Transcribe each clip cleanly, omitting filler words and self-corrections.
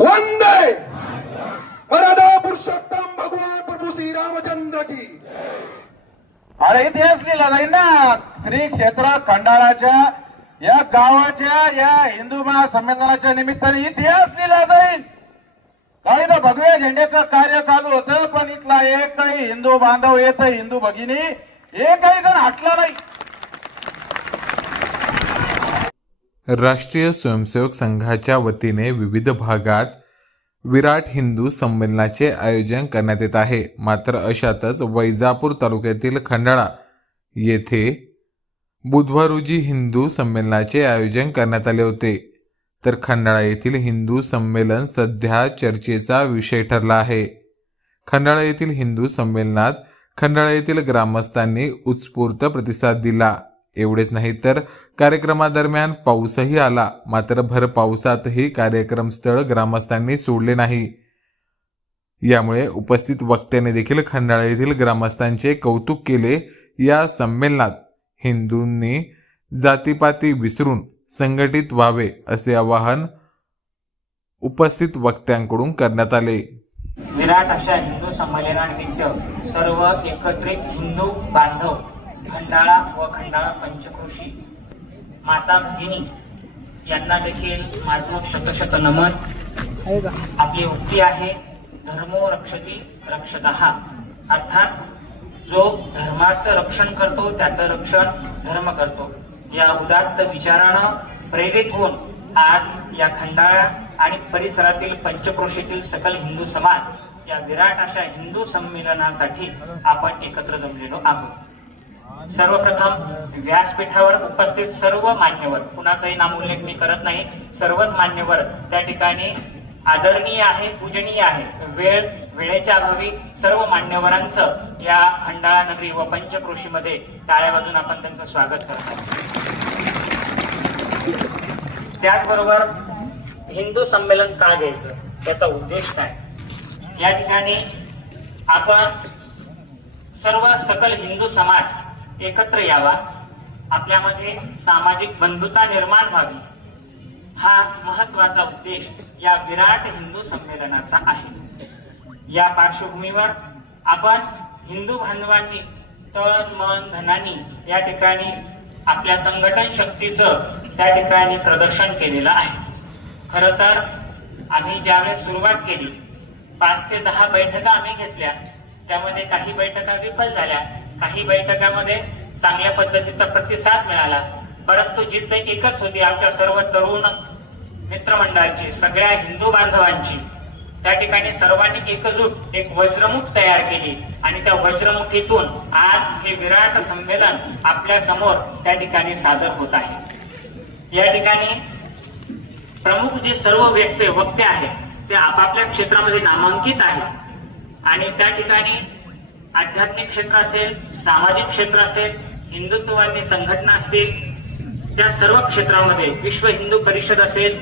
वंदे मराठा पुरुषोत्तम भगवान प्रभू श्री रामचंद्र की। अरे इतिहास लिहिला जाईल ना श्री क्षेत्र खंडाळाच्या या गावाच्या या हिंदू महासंमेलनाच्या निमित्ताने इतिहास लिहिला जाईल। काही ना भगव्या झेंड्याचं कार्य चालू होतं पण इथला एकही हिंदू बांधव येत हिंदू भगिनी एकही जण हटला नाही। राष्ट्रीय स्वयंसेवक संघाच्या वतीने विविध भागात विराट हिंदू संमेलनाचे आयोजन करण्यात येत आहे। मात्र अशातच वैजापूर तालुक्यातील खंडाळा येथे बुधवार रोजी हिंदू संमेलनाचे आयोजन करण्यात आले होते। तर खंडाळा येथील हिंदू संमेलन सध्या चर्चेचा विषय ठरला आहे। खंडाळा येथील हिंदू संमेलनात खंडाळा येथील ग्रामस्थांनी उत्स्फूर्त प्रतिसाद दिला। एवढेच नाही तर कार्यक्रमादरम्यान पाऊसही आला। मात्र भर पावसातही कार्यक्रम स्थळ ग्रामस्थांनी सोडले नाही। यामुळे उपस्थित वक्त्यांनी देखील खंडाळा येथील ग्रामस्थांचे कौतुक केले। या संमेलनात हिंदूंनी जातीपाती विसरून संघटित व्हावे असे आवाहन उपस्थित वक्त्यांकडून करण्यात आले। विराट अशा हिंदू संमेलनानिमित्त सर्व एकत्रित हिंदू बांधव खंडाळा व खंडाळा पंचक्रोशी माता भगिनी यांना देखील माझं शतशत नमन। आपली उक्ती आहे धर्मो रक्षती रक्षतः, अर्थात जो धर्माचं रक्षण करतो त्याचं रक्षण धर्म करतो। या उदात्त विचारानं प्रेरित होऊन आज या खंडाळा आणि परिसरातील पंचक्रोशीतील सकल हिंदू समाज या विराट अशा हिंदू संमेलनासाठी आपण एकत्र जमलेलो आहोत। सर्वप्रथम व्यासपीठावर उपस्थित सर्व मान्यवर, कुणाचाही नामोल्लेख मी करत नाही, सर्वच मान्यवर त्या ठिकाणी आदरणीय आहे, पूजनीय आहे। वेळेच्या अभावी सर्व मान्यवरांचं या खंडाळा नगरी व पंचक्रोशीमध्ये टाळ्या वाजून आपण त्यांचं स्वागत करतो। त्याचबरोबर हिंदू संमेलन का घ्यायचं, त्याचा उद्देश काय, या ठिकाणी आपण सर्व सकल हिंदू समाज एकत्र यावा, आपल्यामध्ये सामाजिक बंधुता निर्माण व्हावी, हा महत्वाचा उद्देश या विराट हिंदू संमेलनाचा आहे। या पार्श्वभूमीवर आपण हिंदू बांधवांनी तन मन धनानी या ठिकाणी आपल्या संघटन शक्तीचं त्या ठिकाणी प्रदर्शन केलेलं आहे। खरं तर आम्ही ज्यावेळेस सुरुवात केली 5 ते 10 बैठका आम्ही घेतल्या, त्यामध्ये काही बैठका विफल झाल्या, काही बैठकामध्ये चांगल्या पद्धतीचा प्रतिसाद मिळाला, परंतु जिद्द एकच होती आमच्या सर्व तरुण मित्रमंडळाची, सगळ्या हिंदू बांधवांची। त्या ठिकाणी सर्वांनी एकजूट एक वज्रमुठ तयार केली आणि त्या वज्रमुठीतून आज हे विराट संमेलन आपल्या समोर त्या ठिकाणी सादर होत आहे। या ठिकाणी प्रमुख जे सर्व वक्ते आहेत ते आपापल्या क्षेत्रामध्ये नामांकित आहेत आणि त्या ठिकाणी आध्यात्मिक क्षेत्र असेल, सामाजिक क्षेत्र असेल, हिंदुत्ववादी संघटना असतील, त्या सर्व क्षेत्रामध्ये विश्व हिंदू परिषद असेल,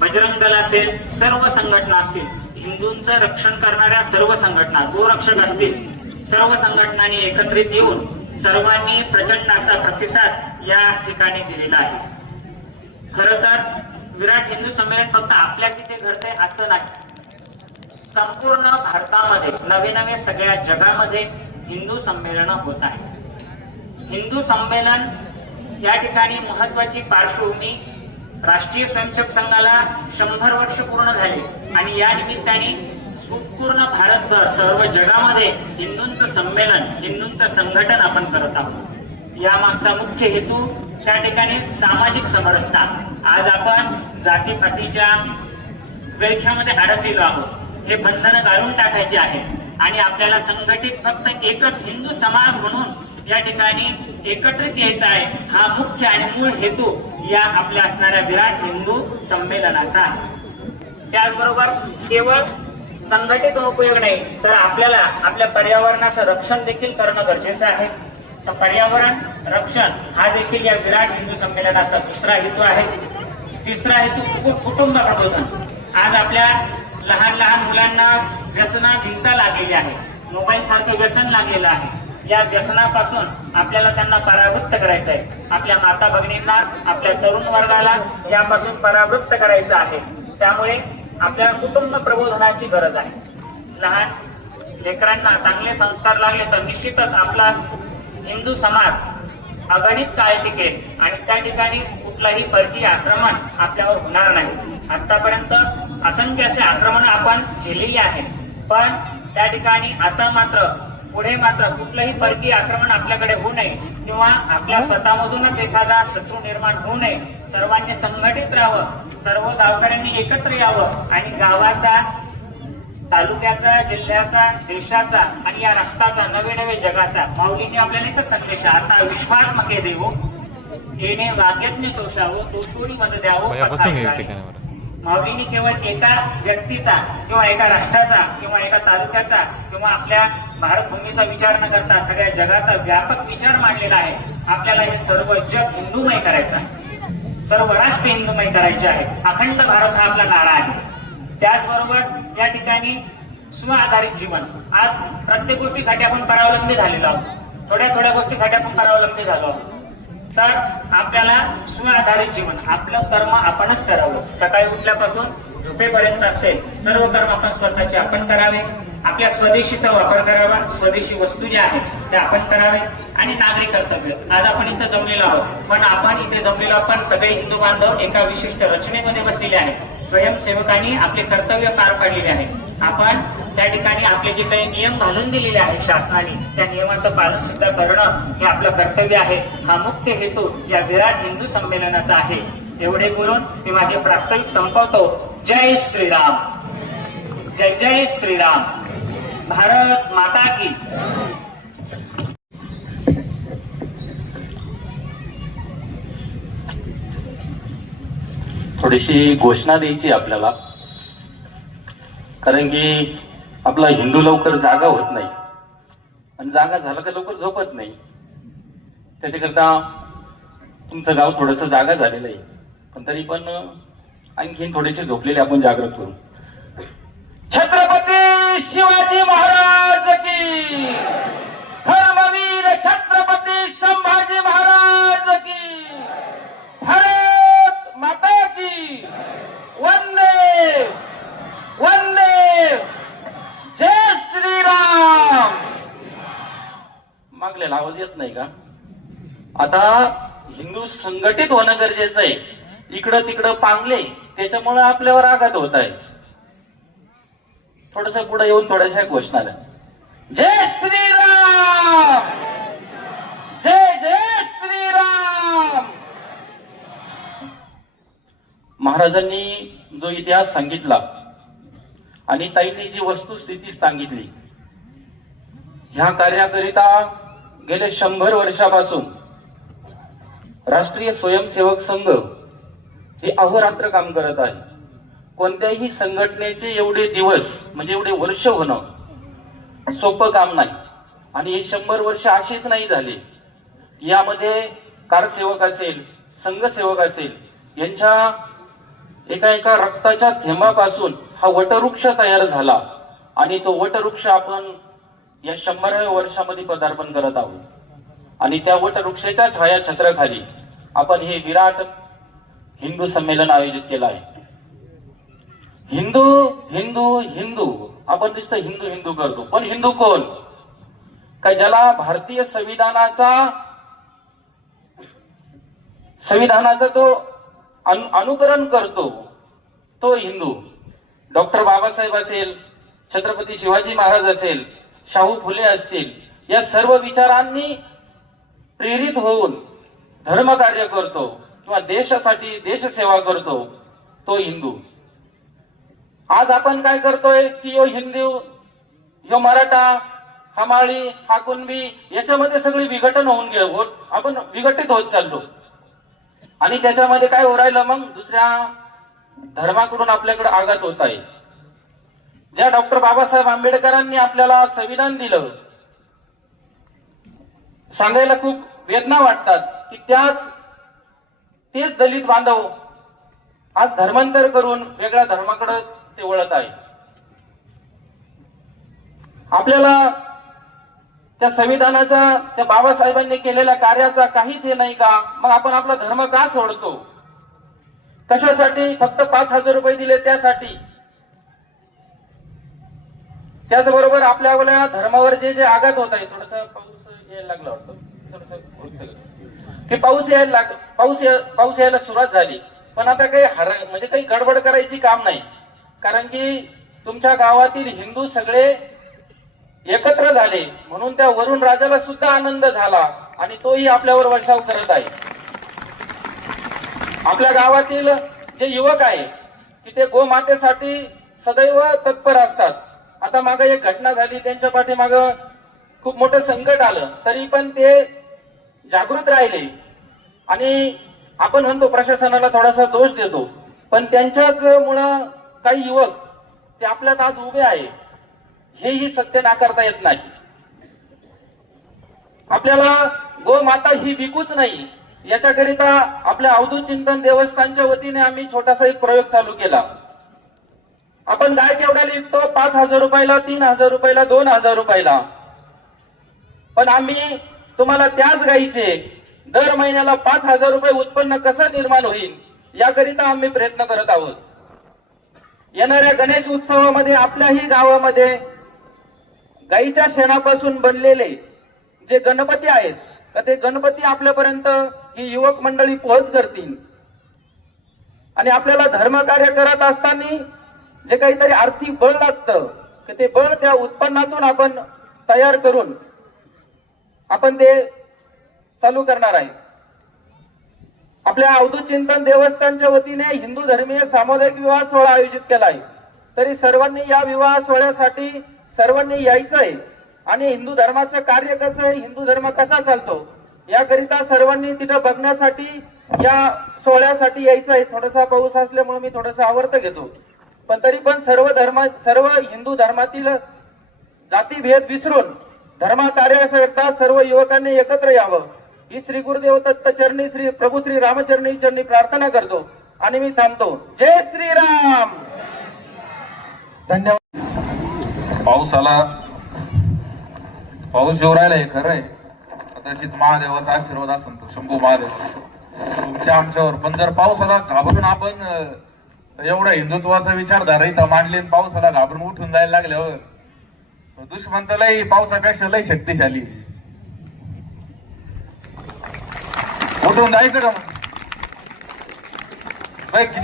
बजरंग दल असेल, सर्व संघटना असतील, हिंदूंचं रक्षण करणाऱ्या सर्व संघटना, गोरक्षक असतील, सर्व संघटनांनी एकत्रित येऊन सर्वांनी प्रचंड असा प्रतिसाद या ठिकाणी दिलेला आहे। खरं तर विराट हिंदू संमेलन फक्त आपल्याच इथे घडतंय असं नाही, संपूर्ण भारतामध्ये नवे सगळ्या जगामध्ये हिंदू संमेलन होत आहे। हिंदू संमेलन या ठिकाणी महत्वाची पार्श्वभूमी, राष्ट्रीय स्वयंसेवक संघाला 100 वर्ष पूर्ण झाली आणि या निमित्ताने पूर्ण भारतभर सर्व जगामध्ये हिंदूंचं संमेलन, हिंदूंचं संघटन आपण करत आहोत। या मागचा मुख्य हेतू त्या ठिकाणी सामाजिक समरसता। आज आपण जातीपातीच्या विळख्यामध्ये अडकलेलो आहोत, हे बंधन काढून टाकायचे आहे आणि आपल्याला संघटित फक्त एकच हिंदू समाज म्हणून या ठिकाणी एकत्रित यायचं आहे। हा मुख्य आणि मूळ हेतू या आपल्या असणाऱ्या विराट हिंदू संमेलनाचा आहे। त्याचबरोबर केवळ संघटित उपयोग नाही तर आपल्याला आपल्या पर्यावरणाचं रक्षण देखील करणं गरजेचं आहे। तर पर्यावरण रक्षण हा देखील या विराट हिंदू संमेलनाचा दुसरा हेतू आहे। तिसरा हेतू कुटुंब प्रबोधन। आज आपल्या लहान लहान मुलांना व्यसनाधीनता लागलेली आहे, मोबाईल सारखं व्यसन लागलेलं आहे। या व्यसनापासून आपल्याला त्यांना परावृत्त करायचं आहे, आपल्या माता भगिनींना, आपल्या तरुण वर्गाला यापासून परावृत्त करायचं आहे। त्यामुळे आपल्या कुटुंब प्रबोधनाची गरज आहे. लहान लेकरांना चांगले संस्कार लागले तर निश्चितच आपला हिंदू समाज अगणित काळ टिकेल आणि त्या ठिकाणी कुठलाही परकीय आक्रमण आपल्यावर होणार नाही. आतापर्यंत असंख्य असे आक्रमण आपण झेललेली आहेत, पण त्या ठिकाणी आता मात्र पुढे मात्र कुठलंही परकीय आक्रमण आपल्याकडे होऊ नये किंवा आपल्या स्वतःमधूनच एखादा शत्रू निर्माण होऊ नये. सर्वांनी संघटित राहावं, सर्व गावकऱ्यांनी एकत्र यावं आणि गावाचा, तालुक्याचा, जिल्ह्याचा, देशाचा आणि या राष्ट्राचा, नवे नवे जगाचा माऊलीने आपल्याला एकच संदेश आहे, आता विश्वात्मके देवो येणे वाग्यज्ञ तोषावं तो सोडी मत द्यावं असा आहे. माऊलींनी केवळ एका व्यक्तीचा किंवा एका राष्ट्राचा किंवा एका तालुक्याचा किंवा आपल्या भारतभूमीचा विचार न करता सगळ्या जगाचा व्यापक विचार मांडलेला आहे. आपल्याला हे सर्व जग हिंदूमय करायचं आहे, सर्व राष्ट्र हिंदूमय करायचे आहे. अखंड भारत हा आपला नारा आहे. त्याचबरोबर या ठिकाणी स्व आधारित जीवन, आज प्रत्येक गोष्टीसाठी आपण परावलंबी झालेलो आहोत, थोड्या थोड्या गोष्टीसाठी आपण परावलंबी झालो आहोत. तर आपल्याला स्व आधारित जीवन, आपलं कर्म आपणच करावं. सकाळी उठल्यापासून झोपेपर्यंत असेल सर्व कर्म आपण स्वतःचे आपण करावे. आपल्या स्वदेशीचा वापर करावा, स्वदेशी वस्तू ज्या आहेत त्या आपण करावे. आणि नागरिक कर्तव्य, आज आपण इथं जमलेलो आहोत, पण आपण इथे जमलेलो आपण सगळे हिंदू बांधव एका विशिष्ट रचनेमध्ये बसलेले आहेत. स्वयंसेवकांनी आपले कर्तव्य पार पाडलेले आहे. आपण त्या ठिकाणी आपले जे काही नियम घालून दिलेले आहेत शासनाने, त्या नियमाचं पालन सुद्धा करणं हे आपलं कर्तव्य आहे. हा मुख्य हेतू या विराट हिंदू संमेलनाचा आहे. एवढे बोलून मी माझे प्रास्ताविक संपवतो. जय श्रीराम, जय जय श्रीराम, भारत माता की. थोडीशी घोषणा द्यायची आपल्याला, कारण की आपला हिंदू लवकर जागा होत नाही आणि जागा झाला तर लवकर झोपत नाही. त्याच्याकरता तुमचं गाव थोडंसं जागा झालेलं आहे, पण तरी पण आणखीन थोडेसे झोपलेले आपण जागृत करू. छत्रपती शिवाजी महाराज की, धर्मवीर छत्रपती संभाजी महाराज की, भारत माता की, वंदे वंदे, जय श्रीराम. मागलेला आवाज येत नाही का? आता हिंदू संघटित होणं गरजेचं आहे. इकडं तिकडं पांगले त्याच्यामुळे आपल्यावर आघात होत आहे. थोडस पुढे येऊन थोड्याशा घोषणा द्या. जय श्रीराम, जय जय श्रीराम. महाराजांनी जो इतिहास सांगितला आणि ताईंनी जी वस्तुस्थिती सांगितली, ह्या कार्याकरिता गेले 100 वर्षापासून राष्ट्रीय स्वयंसेवक संघ हे अहोरात्र काम करत आहे. कोणत्याही संघटनेचे एवढे दिवस म्हणजे एवढे वर्ष होणं सोपं काम नाही. आणि हे 100 वर्ष अशीच नाही झाली. यामध्ये कारसेवक असेल, संघसेवक असेल, यांच्या एका एका रक्ताच्या थेंबापासून हा वटवृक्ष तयार झाला आणि तो वटवृक्ष आपण या 100व्या वर्षामध्ये पदार्पण करत आहोत. आणि त्या वटवृक्षाच्या छायाछत्राखाली आपण हे विराट हिंदू संमेलन आयोजित केलं आहे. हिंदू हिंदू हिंदू, आपण नुसतं हिंदू हिंदू करतो, पण हिंदू कोण? काय ज्याला भारतीय संविधानाचं तो अनुकरण करतो तो हिंदू. डॉक्टर बाबासाहेब असेल, छत्रपती शिवाजी महाराज असेल, शाहू फुले असतील, या सर्व विचारांनी प्रेरित होऊन धर्म कार्य करतो किंवा देशासाठी देशसेवा करतो तो हिंदू. आज आपण काय करतोय की यो हिंदू, यो मराठा, हा माळी, हा कुणबी, याच्यामध्ये सगळी विघटन होऊन गेलो, आपण विघटित होत चाललो. आणि त्याच्यामध्ये काय हो राहिलं, मग दुसऱ्या धर्माकडून आपल्याकडे आघात होत आहे. ज्या डॉक्टर बाबासाहेब आंबेडकरांनी आपल्याला संविधान दिलं, सांगायला खूप वेदना वाटतात की तेच दलित बांधव आज धर्मांतर करून वेगळ्या धर्माकडे ते वळत आहे. आपल्याला त्या संविधानाचा, त्या बाबासाहेबांनी केलेल्या कार्याचा काहीच हे नाही का? मग आपण आपला धर्म का सोडतो? कशासाठी? फक्त 5,000 रुपये दिले त्यासाठी त्याचबरोबर आपल्या धर्मावर जे जे आघात होत आहे, थोडस पाऊस यायला लागला वाटतं, की पाऊस यायला सुरुवात झाली, पण आता काही म्हणजे काही गडबड करायची काम नाही, कारण की तुमच्या गावातील हिंदू सगळे एकत्र झाले म्हणून त्या वरुण राजाला सुद्धा आनंद झाला आणि तोही आपल्यावर वर्षाव करत आहे. आपल्या गावातील जे युवक आहे की ते गोमातेसाठी सदैव तत्पर असतात. आता मागे एक घटना झाली, त्यांच्या पाठीमाग खूप मोठं संकट आलं, तरी पण ते जागृत राहिले. आणि आपण म्हणतो प्रशासनाला थोडासा दोष देतो, पण त्यांच्याच मुळे काही युवक ते आपल्यात आज उभे आहे, हेही सत्य नाकारता येत नाही. आपल्याला गोमाता ही विकूच नाही, याच्याकरिता आपल्या अवधूत चिंतन देवस्थानच्या वतीने आम्ही छोटासा एक प्रयोग चालू केला. आपण गाय केवढ्याला विकतो? 5,000 रुपयाला, 3,000 रुपयाला, 2,000 रुपयाला. पण आम्ही तुम्हाला त्याच गायीचे दर महिन्याला 5,000 रुपये उत्पन्न कसं निर्माण होईल याकरिता आम्ही प्रयत्न करत आहोत. येणाऱ्या गणेश उत्सवामध्ये आपल्याही गावामध्ये गायीच्या शेणापासून बनलेले जे गणपती आहेत, तर ते गणपती आपल्यापर्यंत ही युवक मंडळी पोहोच करतील. आणि आपल्याला धर्मकार्य करत असताना जे काहीतरी आर्थिक बळ लागतं, की ते बळ त्या उत्पन्नातून आपण तयार करून आपण ते चालू करणार आहे. आपल्या अवधूत चिंतन देवस्थानच्या वतीने हिंदू धर्मीय सामुदायिक विवाह सोहळा आयोजित केला आहे. तरी सर्वांनी या विवाह सोहळ्यासाठी सर्वांनी यायचं आहे आणि हिंदू धर्माचं कार्य कसं आहे, हिंदू धर्म कसा चालतो याकरिता सर्वांनी तिथं बघण्यासाठी या सोहळ्यासाठी यायचं आहे. थोडासा पाऊस असल्यामुळे मी थोडासा आवर्त घेतो, पण तरी पण सर्व हिंदू धर्मातील जातीभेद विसरून धर्मकार्याकरता सर्व युवकांनी एकत्र यावं ही श्री गुरुदेव दत्त चरणी श्री प्रभू श्री रामचरणी चरणी प्रार्थना करतो आणि मी थांबतो. जय श्रीराम. धन्यवाद. पाऊस आला, पाऊस येऊ राहिला हे खरं आहे. कदाचित महादेवाचा आशीर्वाद असेल तो, शंभू महादेव तुमच्या आमच्यावर. पण जर पावसाला घाबरून आपण एवढा हिंदुत्वाचा विचारधारा इथं मांडली, पावसाला घाबरून उठून जायला लागल्यावर दुश्मन तर लय पावसापेक्षा लय शक्तिशाली. उठून जायचं का मग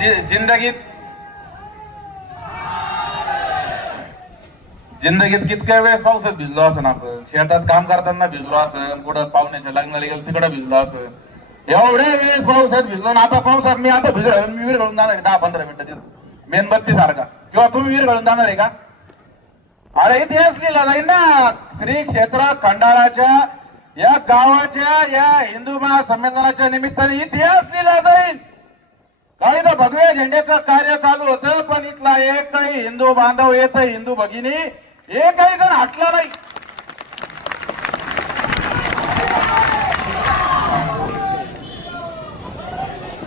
जिंदगीत कितक्या वेळेस पावसात भिजलो असं, आपण शेतात काम करताना भिजलो असं, कुठं पाहुण्याच्या लग्नाला गेलो तिकडं भिजलो असं, एवढ्या वेळेस पावसात भिजलो ना. आता पावसात मी आता भिजलो, मी विहीर घालून जाणार आहे 10-15 मिनिटं मेणबत्ती सारखा, किंवा तुम्ही विहीर घालून जाणार आहे का? अरे इतिहास लिहिला जाईल ना. श्री क्षेत्र खंडाळाच्या या गावाच्या या हिंदू महासंमेलनाच्या निमित्ताने इतिहास लिहिला जाईल. काही तर भगव्या झेंड्याचं कार्य चालू होतं, पण इथला एकही हिंदू बांधव येत हिंदू भगिनी एकही जण हटला नाही.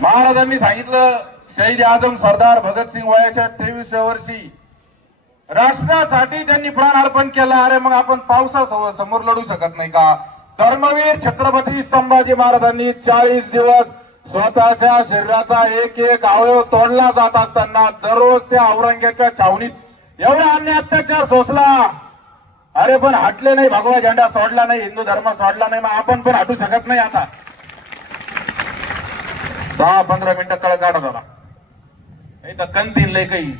महाराजांनी सांगितलं, शहीद आजम सरदार भगतसिंग वयाच्या 23व्या वर्षी राष्ट्रासाठी त्यांनी प्राण अर्पण केला. अरे मग आपण पावसासमोर लढू शकत नाही का? धर्मवीर छत्रपती संभाजी महाराजांनी 40 दिवस स्वतःच्या शरीराचा एक एक अवयव तोडला जात असताना दररोज त्या औरंग्याच्या छावणीत एवढा अन्याय अत्याचार सोसला. अरे पण हटले नाही, भगवा झेंडा सोडला नाही, हिंदू धर्म सोडला नाही. मग आपण पण हटू शकत नाही. आता 10-15 मिनिटं कळ काढत होता कंतील लय काही.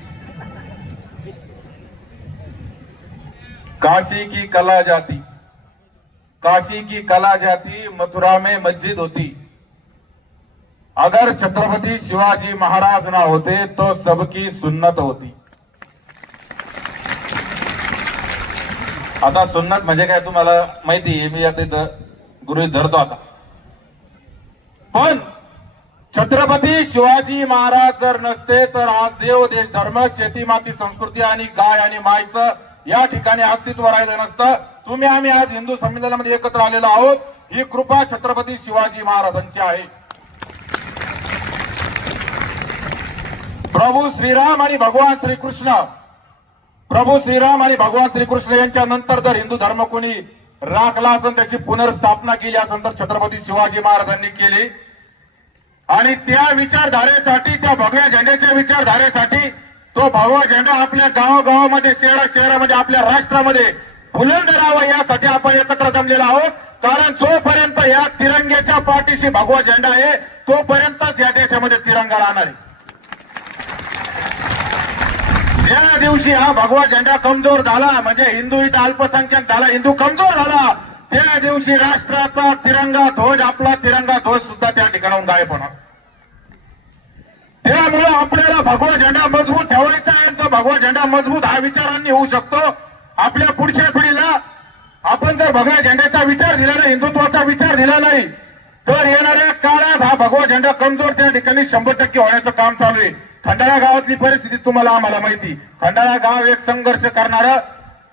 काशी की कला जाती, काशी की कला जाती, मथुरा में मस्जिद होती. अगर छत्रपति शिवाजी महाराज ना होते तो सबकी सुन्नत होती. आता सुन्नत म्हणजे काय तुम्हाला माहिती आहे, मी आता इथं गृहीत धरतो आता. पण छत्रपती शिवाजी महाराज जर नसते तर आज देव देश धर्म शेती माती संस्कृती आणि गाय आणि मायचं या ठिकाणी अस्तित्व राहिलं नसतं. तुम्ही आम्ही आज हिंदू संमेलनामध्ये एकत्र आलेलो आहोत, ही कृपा छत्रपती शिवाजी महाराजांची आहे. प्रभू श्रीराम आणि भगवान श्रीकृष्ण, प्रभू श्रीराम आणि भगवान श्रीकृष्ण यांच्या नंतर जर हिंदू धर्म कोणी राखला असेल, त्याची पुनर्स्थापना केली असेल तर छत्रपती शिवाजी महाराजांनी केली. आणि त्या विचारधारेसाठी, त्या भगव्या झेंड्याच्या विचारधारेसाठी तो भगवा झेंडा आपल्या गावागावामध्ये शहरामध्ये आपल्या राष्ट्रामध्ये बुलंद राहावा यासाठी आपण एकत्र जमलेलो आहोत. कारण जोपर्यंत या तिरंग्याच्या पाठीशी भगवा झेंडा आहे तोपर्यंतच या देशामध्ये तिरंगा राहणार आहे. ज्या दिवशी हा भगवा झेंडा कमजोर झाला म्हणजे हिंदू इथं अल्पसंख्याक झाला, हिंदू कमजोर झाला, त्या दिवशी राष्ट्राचा तिरंगा ध्वज आपला तिरंगा ध्वज सुद्धा त्या ठिकाणाहून गायब होणार. त्यामुळे आपल्याला भगवा झेंडा मजबूत ठेवायचा आहे. तो भगवा झेंडा मजबूत हा विचारांनी होऊ शकतो. आपल्या पुढच्या पिढीला आपण जर भगव्या झेंड्याचा विचार दिला नाही, हिंदुत्वाचा विचार दिला नाही, तर येणाऱ्या काळात हा भगवा झेंडा कमजोर त्या ठिकाणी 100% होण्याचं काम चालू आहे. खंडाळा गावातली परिस्थिती तुम्हाला आम्हाला माहिती. खंडाळा गाव एक संघर्ष करणारं,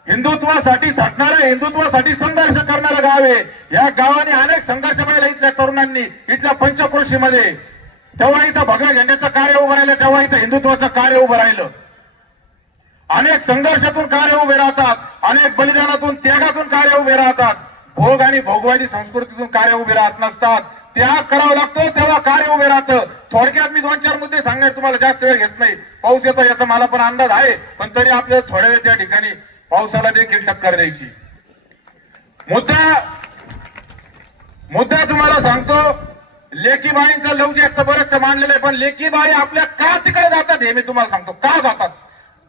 हिंदुत्वासाठी झटणारं, हिंदुत्वासाठी संघर्ष करणारं गाव आहे. या गावाने अनेक संघर्ष पाहिला इथल्या तरुणांनी, इथल्या पंचक्रोशीमध्ये. तेव्हा इथं भगव्या झेंड्याचं कार्य उभं राहिलं, तेव्हा इथं हिंदुत्वाचं कार्य उभं राहिलं. अनेक संघर्षातून कार्य उभे राहतात, अनेक बलिदानातून त्यागातून कार्य उभे राहतात. भोग आणि भोगवादी संस्कृतीतून कार्य उभे राहत नसतात. त्याग करावा लागतो तेव्हा कार्य उभे राहतं. थोडक्यात मी 2-4 मुद्दे सांगायचे, तुम्हाला जास्त वेळ घेत नाही. पाऊस येतो याचा मला पण अंदाज आहे, पण तरी आपल्याला थोड्या वेळ त्या ठिकाणी पावसाला देखील टक्कर द्यायची. मुद्दा तुम्हाला सांगतो. लेकी बाळींचं लव जास्त बरंचसं मानलेलं आहे, पण लेकी बाळी आपल्या का तिकडे जातात हे मी तुम्हाला सांगतो. का जातात?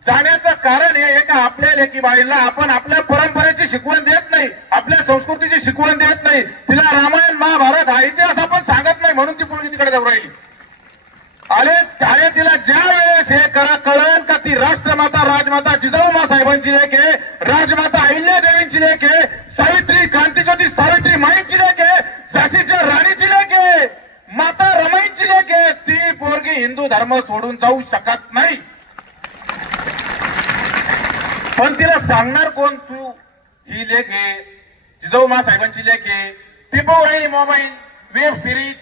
जाण्याचं कारण हे आहे का आपल्या लेकी बाळींना आपण आपल्या परंपरेची शिकवण देत नाही, आपल्या संस्कृतीची शिकवण देत नाही. तिला रामायण महाभारत हा इतिहास आपण सांगत नाही, म्हणून ती मुलगी तिकडे जाऊ राहिली. अरे तिला ज्या वेळेस हे कळण का ती राष्ट्रमाता राजमाता जिजाऊ साहेबांची लेक आहे, राजमाता अहिल्यादेवींची लेक आहे, सावित्री क्रांतिज्योती सावित्री माईंची लेक आहे, झाशीच्या राणीची लेक आहे, माता रमाईंची लेक आहे. ती पोरगी हिंदू धर्म सोडून जाऊ शकत नाही. पण तिला सांगणार कोण? तू ही लेख आहे, जिजाऊ साहेबांची लेख आहे. ती पाहू राहिली मोबाईल, वेब सिरीज,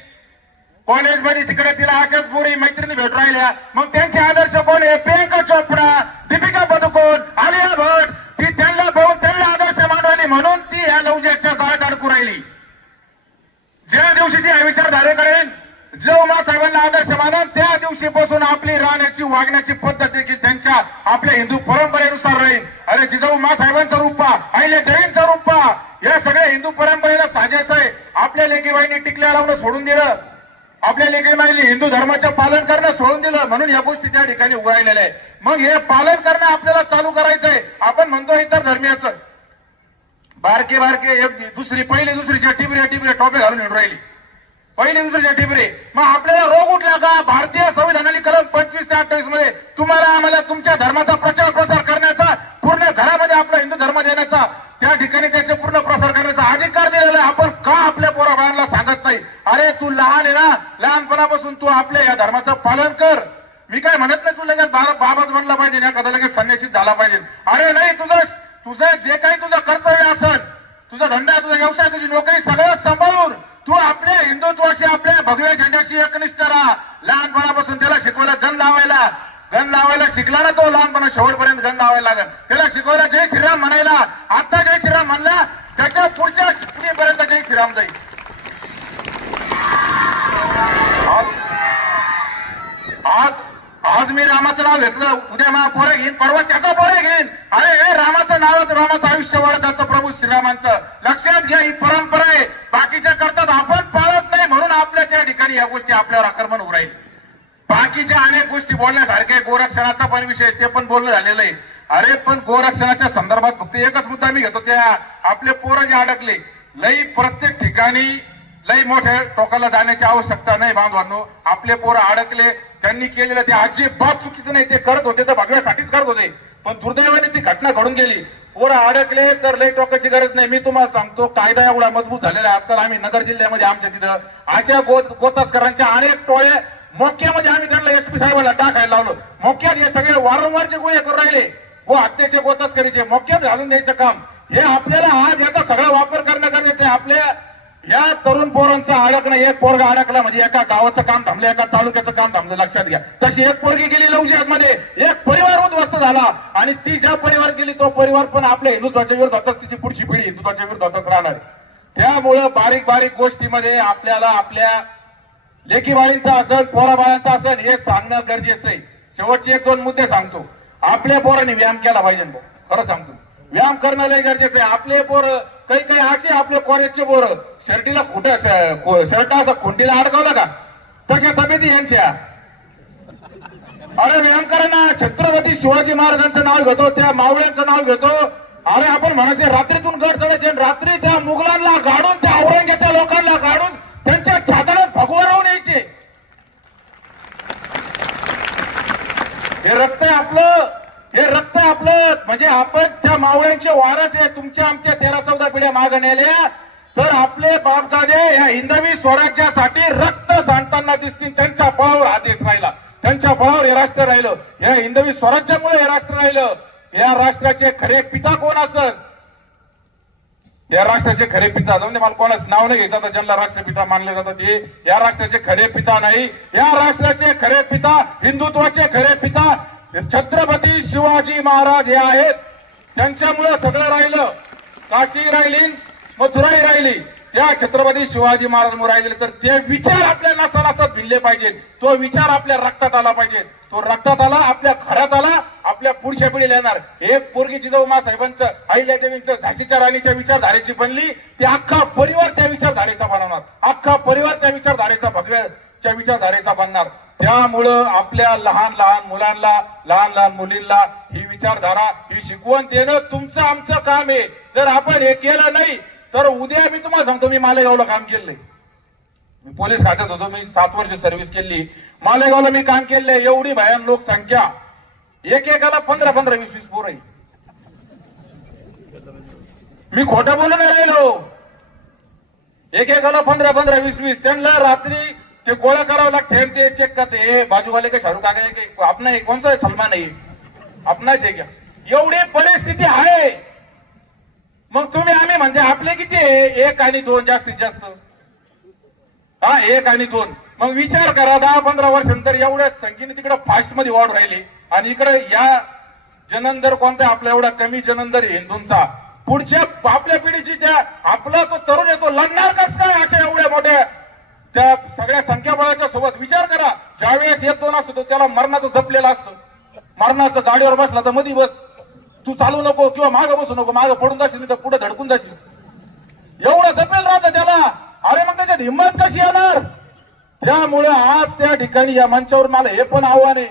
कॉलेजमध्ये तिकडे तिला अशाच पोरी मैत्रिणी भेट राहिल्या. मग त्यांचे आदर्श कोण आहे? प्रियंका चोप्रा, दीपिका पदुकोण, आलिया भट. ती त्यांना पाहून त्यांना आदर्श मानवली, म्हणून ती या लवजेटच्या जाळ्यात अडकू राहिली. ज्या दिवशी ती हा विचारधारे करेल, जिजाऊ साहेबांना आदर्श मानून, त्या दिवशीपासून आपली राहण्याची वागण्याची पद्धत देखील त्यांच्या आपल्या हिंदू परंपरेनुसार राहील. अरे जिजाऊ साहेबांचा रूप पहा, अहिल्यादेवींचा रूप पहा. या सगळ्या हिंदू परंपरेला साजायचं आहे. आपल्या लेकीबाईंनी टिकल्या लावणं सोडून दिलं, आपल्या लेकीबाईंनी हिंदू धर्माचं पालन करणं सोडून दिलं, म्हणून या गोष्टी त्या ठिकाणी उघडलेल्या आहे. मग हे पालन करणं आपल्याला चालू करायचंय. आपण म्हणतो इतर धर्मीयाचं बारके पहिली दुसरीच्या टिबऱ्या टोपे घालून येऊन राहिली, पहिली दुसरीच्या टिबरे. मग आपल्याला रोग उठला का? भारतीय संविधानाने कलम 25 ते 28 मध्ये तुम्हाला आम्हाला तुमच्या धर्माचा प्रचार प्रसार करण्याचा, पूर्ण घरामध्ये आपला हिंदू धर्म देण्याचा, त्या ठिकाणी त्याचे पूर्ण प्रसार करण्याचा अधिकार दिलेला आहे. आपण का आपल्या पोराबाळांना सांगत नाही? अरे तू लहान आहे ना, लहानपणापासून तू आपल्या या धर्माचं पालन कर. मी काय म्हणत नाही तू लगेच बाबाच बनला पाहिजे, एखादा लगेच संन्यासित झाला पाहिजे. अरे नाही, तुझं जे काही तुझं कर्तव्य असेल, तुझा धंदा, तुझा व्यवसाय, तुझी नोकरी सगळं सांभाळून तू आपल्या हिंदुत्वाशी, आपल्या भगव्या झेंड्याशी एकनिष्ठ राहा. लहानपणापासून त्याला शिकवायला गण लावायला शिकला ना तो, लहानपणा शेवटपर्यंत गण लावायला लागेल. त्याला शिकवायला जय श्रीराम म्हणायला, आता जय श्रीराम म्हणला, त्याच्या पुढच्या पिढीपर्यंत जय श्रीराम जाईल. आज मी रामाचं नाव घेतलं, उद्या मला पोरे घेईन, परवा त्याचा पोरे घेईन. अरे हे रामाचं रामाचं आयुष्य वाढत जातं प्रभू श्रीरामांचं. लक्षात घ्या, ही परंपरा आहे. बाकीच्या करतात, आपण पाळत नाही, म्हणून आपल्या त्या ठिकाणी या गोष्टी आपल्यावर आक्रमण होऊ राहील. बाकीच्या अनेक गोष्टी बोलण्यासारख्या, गोरक्षणाचा पण विषय ते पण बोलणं झालेलं आहे. अरे पण गोरक्षणाच्या संदर्भात फक्त एकच मुद्दा मी घेतो, त्या आपले पोरं जे अडकले, लई प्रत्येक ठिकाणी लई मोठ्या टोकाला जाण्याची आवश्यकता नाही बांधवांनो. आपले पोरं अडकले, त्यांनी केलेलं ते अजिबात चुकीचं नाही, ते करत होते तर भगव्यासाठीच करत होते. पण दुर्दैवाने ती घटना घडून गेली. पोरं अडकले तर लई टोकाची गरज नाही. मी तुम्हाला सांगतो, कायदा एवढा मजबूत झालेला आहे आजकाल. आम्ही नगर जिल्ह्यामध्ये आमच्या तिथं अशा गोतस्करांच्या अनेक टोळे मोक्यामध्ये आम्ही त्यांना एसपी साहेबांना टाकायला लावलं. मोक्यात हे सगळे वारंवारचे गुन्हे करून राहिले, हत्येचे, गोतस्करीचे मोक्यात घालून द्यायचं काम. हे आपल्याला आज याचा सगळा वापर करणं गरजेचं आहे. आपल्या या तरुण पोरांचं अडकणं, एक पोरगा अडकला म्हणजे एका गावाचं काम थांबलं, एका तालुक्याचं काम थांबलं. लक्षात घ्या. तशी एक पोरगी गेली लवजियामध्ये, एक परिवार उद्ध्वस्त झाला, आणि ती ज्या परिवार गेली तो परिवार पण आपल्या हिंदुत्वाच्या विरोधातच, तिची पुढची पिढी हिंदुत्वाच्या विरोधातच राहणार. त्यामुळं बारीक गोष्टीमध्ये आपल्याला आपल्या लेकीबाळींचा असेल, पोराबाळांचा असेल, हे सांगणं गरजेचं आहे. शेवटचे 1-2 मुद्दे सांगतो. आपल्या पोरांनी व्यायाम केला पाहिजे भाऊ, खरं सांगतो. व्यायाम करणं लय गरजेचं आहे. आपले पोरं काही असे आपले कॉलेजचे पोरं शर्टीला शर्ट असं खुंटीला अडकवलं का तशा तब्येती यांच्या. अरे व्यायाम करा ना. छत्रपती शिवाजी महाराजांचं नाव घेतो, त्या मावळ्यांचं नाव घेतो. अरे आपण म्हणायचे रात्रीतून गड चढायचे, रात्री त्या मुघलांना गाडून, त्या औरंगजेबाच्या लोकांना गाडून त्यांच्या छाताडात भगवा राहून यायचे. हे रक्त आहे आपलं, हे रक्त आहे आपलं. म्हणजे आपण त्या मावळ्यांचे वारस आहे. तुमच्या आमच्या 13-14 पिढ्या मागे नेल्या तर आपले बापदादे या हिंदवी स्वराज्यासाठी रक्त सांडताना दिसतील. त्यांच्या बळावर हा देश राहिला, त्यांच्या बळावर हे राष्ट्र राहिलं. या हिंदवी स्वराज्यामुळे हे राष्ट्र राहिलं. या राष्ट्राचे खरे पिता कोण असत? या राष्ट्राचे खरे पिता म्हणजे मला कोणाच नाव नाही घ्यायचं, ज्यांना राष्ट्रपिता मानले जातात ते या राष्ट्राचे खरे पिता नाही. या राष्ट्राचे खरे पिता, हिंदुत्वाचे खरे पिता छत्रपती शिवाजी महाराज हे आहेत. त्यांच्यामुळे सगळं राहिलं. काशी राहिली, मथुराई राहिली, त्या छत्रपती शिवाजी महाराज राहिले. तर ते विचार आपल्या नसानसात भिनले पाहिजे. तो विचार आपल्या रक्तात आला पाहिजे. तो रक्तात आला, आपल्या घरात आला, आपल्या पुढच्या पिढीला येणार. एक पोरगी जिजाऊमा साहेबांचं, अहिल्यादेवींचं, झाशीच्या राणीच्या विचारधारेची बनली, ते अख्खा परिवार त्या विचारधारेचा बनवणार. अख्खा परिवार त्या विचारधारेचा, भगव्याच्या विचारधारेचा बनणार. त्यामुळं आपल्या लहान लहान मुलांना, लहान लहान मुलींना ही विचारधारा, ही शिकवण देणं तुमचं आमचं काम आहे. जर आपण हे केलं नाही तर उद्या मी तुम्हाला सांगतो, मी मालेगावला काम केलंय. मी पोलीस खात्यात होतो, मी 7 वर्ष सर्व्हिस केली. मालेगावला मी काम केलंय. एवढी भयान लोकसंख्या, एकेकाला 15-20 पोरं आहे. मी खोटं बोलून नाही राहिलो. एकेकाला 15-20 त्यांना रात्री ते गोळा करावं लागते, ते चेक करते. हे बाजूवाले का शाहरुख खान आहे, आपण आहे, कोणचा आहे, सलमान आहे, आपणाच आहे क्या? एवढी परिस्थिती आहे. मग तुम्ही आम्ही म्हणते आपले किती आहे? 1 आणि 2 जास्तीत जास्त. हा 1 आणि 2. मग विचार करा, 10-15 वर्षांतर एवढ्या संख्येने तिकडे फास्ट मध्ये वाढ राहिली आणि इकडे या जननदर कोणता आपला एवढा कमी जननदर हिंदूंचा. पुढच्या आपल्या पिढीची त्या आपला तो तरुण येतो लढणार कसं काय अशा एवढ्या मोठ्या त्या सगळ्या संख्याबळाच्या सोबत? विचार करा. ज्यावेळेस येतो ना असतो त्याला मरणाचं जपलेलं असतं. मरणाचं गाडीवर बसला तर मधी बस, तू चालू नको किंवा मागं बसू नको, मागं पडून जाशील तर पुढे धडकून जाशील, एवढं जपेल राहतं त्याला. अरे मग त्याच्यात हिंमत कशी येणार? त्यामुळे आज त्या ठिकाणी या मंचावर मला हे पण आव्हान आहे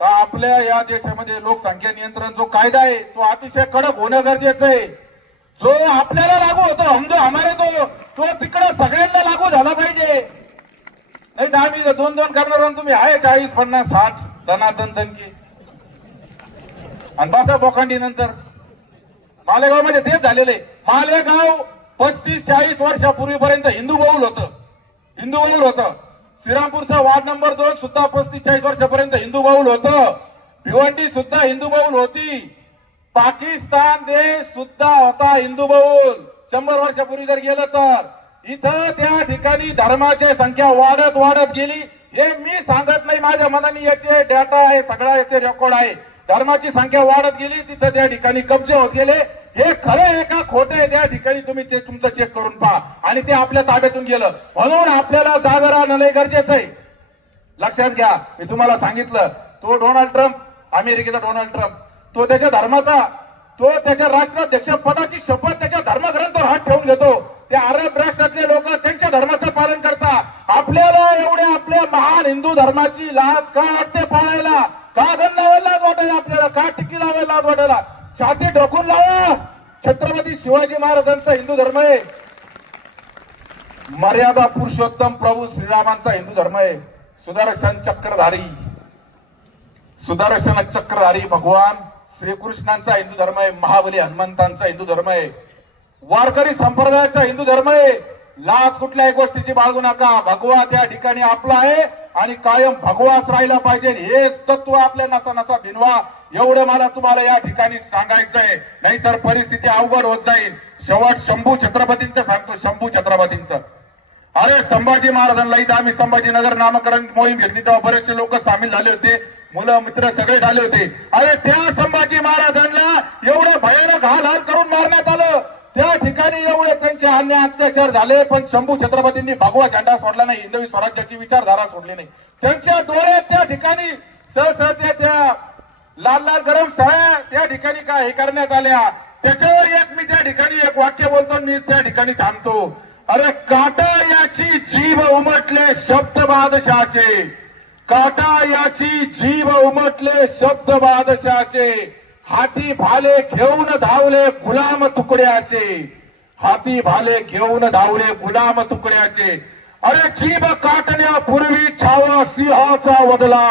का आपल्या या देशामध्ये लोकसंख्या नियंत्रण जो कायदा आहे तो अतिशय कडक होणं गरजेचं आहे. जो आपल्याला लागू होतो हमदो हमारे तो तिकडे सगळ्यांना लागू झाला पाहिजे. नाही तर आम्ही 2-2 करणार, तुम्ही आहे 40-50-60 धनादन दणकी आणि बसा बोकांडी. नंतर मालेगाव मध्ये तेच झालेले. मालेगाव 35-40 वर्षापूर्वीपर्यंत हिंदू बहुल होतं, हिंदू बहुल होतं. श्रीरामपूरचा वार्ड नंबर 2 सुद्धा 35-40 वर्षापर्यंत हिंदू बहुल होतं. भिवंडी सुद्धा हिंदू बहुल होती. पाकिस्तान देश सुद्धा होता हिंदू बहुल. 100 वर्षापूर्वी जर गेलं तर इथं त्या ठिकाणी धर्माची संख्या वाढत वाढत गेली. हे मी सांगत नाही, माझ्या मनाने याचे डेटा आहे, सगळा याचे रेकॉर्ड आहे. धर्माची संख्या वाढत गेली, तिथं त्या ठिकाणी कब्जे होत गेले. हे खरं आहे का खोटं आहे त्या ठिकाणी तुम्ही ते तुमचं चेक करून पहा. आणि ते आपल्या ताब्यातून गेलं म्हणून आपल्याला जागं राहणं लय गरजेचं आहे. लक्षात घ्या, मी तुम्हाला सांगितलं, तो डोनाल्ड ट्रम्प, अमेरिकेचा डोनाल्ड ट्रम्प, तो त्याच्या धर्माचा, तो त्याच्या राष्ट्राध्यक्ष पदाची शपथ त्याच्या धर्मग्रंथावर हात ठेवून घेतो. त्या अरब राष्ट्रातले लोक त्यांच्या धर्माचं पालन करता. आपल्याला एवढ्या आपल्या महान हिंदू धर्माची लाज का वाटते पाळायला? का गण लावायला लाज वाटायला आपल्याला? का टिकी लावायला लाज वाटायला? छाती ढोकून लावा. छत्रपती शिवाजी महाराजांचा हिंदू धर्म आहे. मर्यादा पुरुषोत्तम प्रभू श्रीरामांचा हिंदू धर्म आहे. सुदर्शन चक्रधारी भगवान श्रीकृष्णांचा हिंदू धर्म आहे. महाबली हनुमंतांचा हिंदू धर्म आहे. वारकरी संप्रदायाचा हिंदू धर्म आहे. लाज कुठल्याही गोष्टीची बाळगू नका. भगवा त्या ठिकाणी आपला आहे आणि कायम भगवाच राहिला पाहिजे. हेच तत्व आपल्या नसा भिनवा. एवढं मला तुम्हाला या ठिकाणी सांगायचंय, नाहीतर परिस्थिती अवघड होत जाईल. शेवट शंभू छत्रपतींचं सांगतो. शंभू छत्रपतींचं, अरे संभाजी महाराजांना इथं आम्ही संभाजीनगर नामकरण मोहीम घेतली तेव्हा बरेचसे लोक सामील झाले होते, मुलं मित्र सगळे झाले होते. अरे त्या संभाजी महाराजांना एवढं भयानक हाल करून मारण्यात आलं. त्या ठिकाणी एवढे त्यांचे अन्याय अत्याचार झाले, पण शंभू छत्रपतींनी भगवा झेंडा सोडला नाही, हिंदवी स्वराज्याची विचारधारा सोडली नाही. त्यांच्या डोळ्यात त्या ठिकाणी त्या लाल लाल गरम सळ्या त्या ठिकाणी काय हे करण्यात आल्या. त्याच्यावर एक मी त्या ठिकाणी एक वाक्य बोलतो, मी त्या ठिकाणी थांबतो. अरे काटा याची जीभ उमटले शब्द बादशाचे, काटा याची जीभ उमटले शब्द बादशाचे, हाती भाले घेऊन धावले गुलाम तुकड्याचे, हाती भाले घेऊन धावले गुलाम तुकड्याचे. अरे जीभ काटण्यापूर्वी छावा सिंहाचा वदला,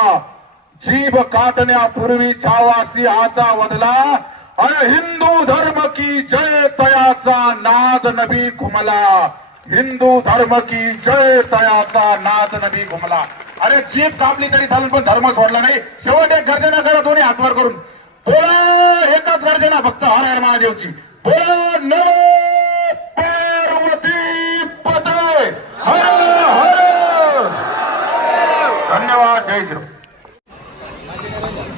जीभ काटण्यापूर्वी छावा सिंहाचा वदला. अरे हिंदू धर्म की जय तयाचा नाद नबी घुमला, हिंदू धर्म की जय तयाचा नाद नबी घुमला. अरे जीभ कापली तरी चालेल पण धर्म सोडला नाही. शेवट एक गर्जना करा दोन्ही हातवर करून बोला, एकच गर्जना फक्त हर हर महादेवची बोला. नमो पार्वती पते हर हर. धन्यवाद. जय श्री.